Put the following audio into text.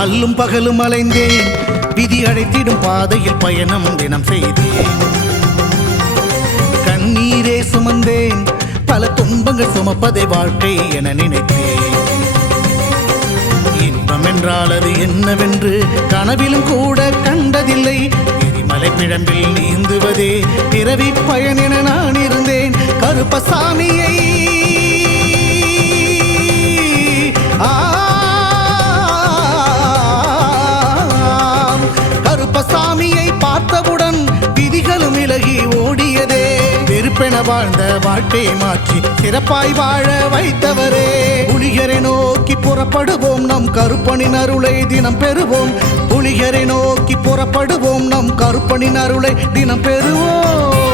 அல்லும் பகலும் அலைந்தேன், விதி அழைத்திடும் பாதையில் பயணம் தினம் செய்தேன். கண்ணீரே சுமந்தேன், பல துன்பங்கள் சுமப்பதை வாழ்க்கை என நினைத்தேன். இன்பம் என்றால் அது என்னவென்று கனவிலும் கூட கண்டதில்லை. எரிமலை பிழம்பில் நீந்துவதே பிறவி பயன் என நான் இருந்தேன். கருப்பசாமியை கருப்பசாமியை பார்த்தவுடன் விதிகளும் விலகி ஓடியதே. வெறுப்பென வாழ்ந்த வாழ்க்கையை மாற்றி சிறப்பாய் வாழ வைத்தவரே. புலிகரை நோக்கி புறப்படுவோம், நம் கருப்பனின் அருளை தினம் பெறுவோம். புலிகரை நோக்கி புறப்படுவோம், நம் கருப்பனின் அருளை தினம் பெறுவோம்.